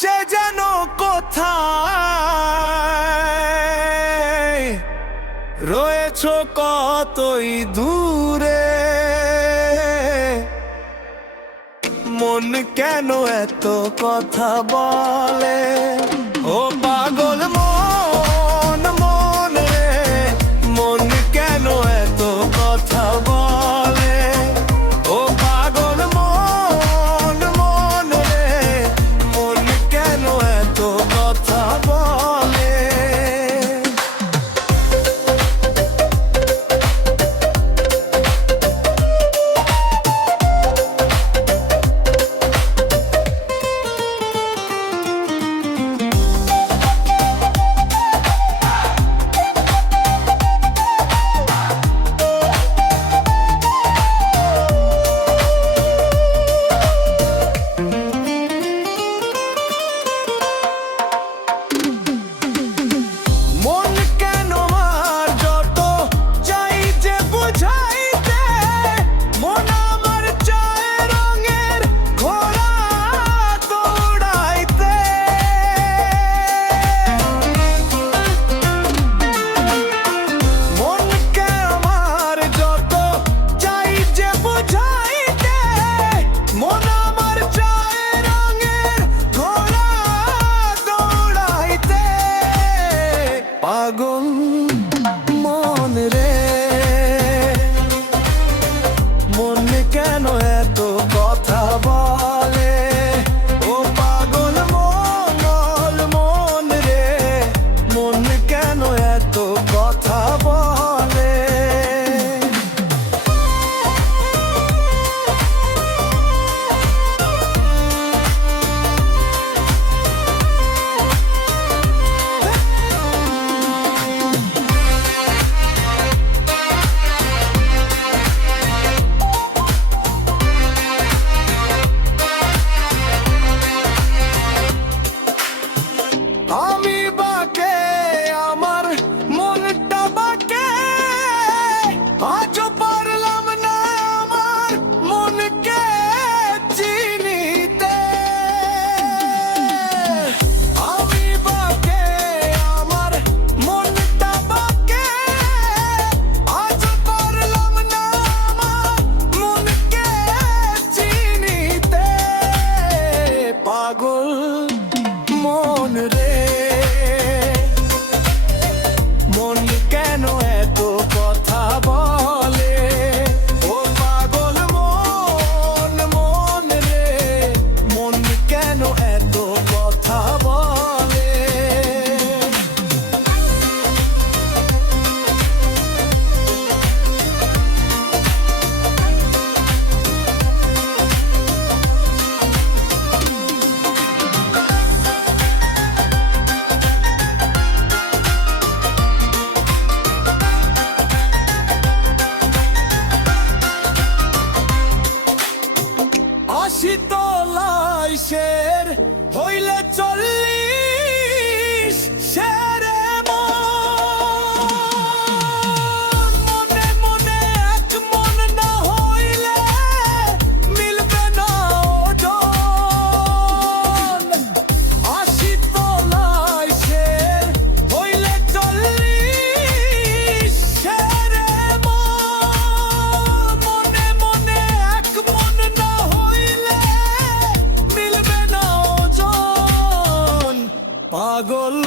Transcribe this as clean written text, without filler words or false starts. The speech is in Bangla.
সে যেন কোথায় রয়েছ কতই দূরে। মন কেন এত কথা বলে, ও পাগল মন, মন রে, মন কেন এত কথা বলে, ও পাগল মন, মন রে, মন কেন এত কথা বলে। পাগল মন রে, মন কেন এত কথা বলে, ও পাগল মন, মন রে, মন কেন এত কথা বলে। আমি বাকে, আমার মনটা বাকে, আজও পারলাম না আমার মনকে চিনিতে। আমি বাকে, আমার মনটা বাকে, আজও পারলাম না আমার মনকে চিনিতে। পাগল মন রে, মন কেন এত কথা বলে, ও পাগল মন, মন রে, মন কেন এত কথা বলে। আশি তলায় শের হইলে 40 শেরে মন, মনে মনে এক মন না হইলে মিলবে না ওজন। আশি তলায় শের হইলে 40 শেরে মন, মনে মনে এক মন না হইলে মিলবে না ওজন। পাগল